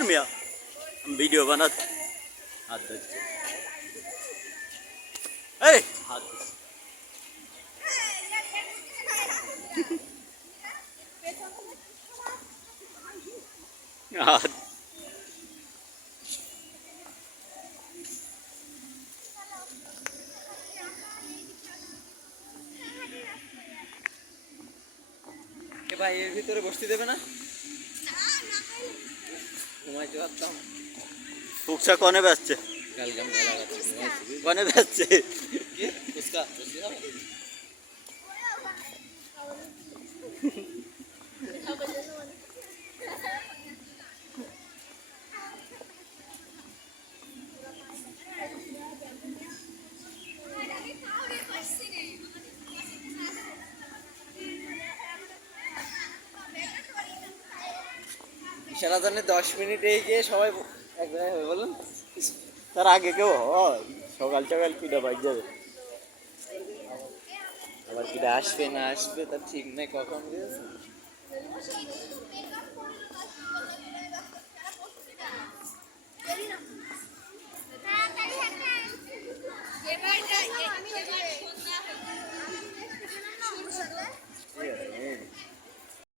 इधर मियाँ वीडियो बना था हाथ धो अरे हाथ हाथ ভাই এর ভিতরে বসতে দেবে না ঘুমাইতে পারতাম ফুকসা কনে বেচছে কালকে আমি মেলা গেছি ঘুমাইছি কনে বেচছে কি ফুচকা বসতে যাবে ইশারা জানে 10 মিনিট গিয়ে সবাই এক জায়গায় হবে বলুন তার আগে কেউ হয় সকাল সকাল কিটা বাজ যাবে আবার কি আসবে না আসবে তার ঠিক নেই কখন গিয়েছে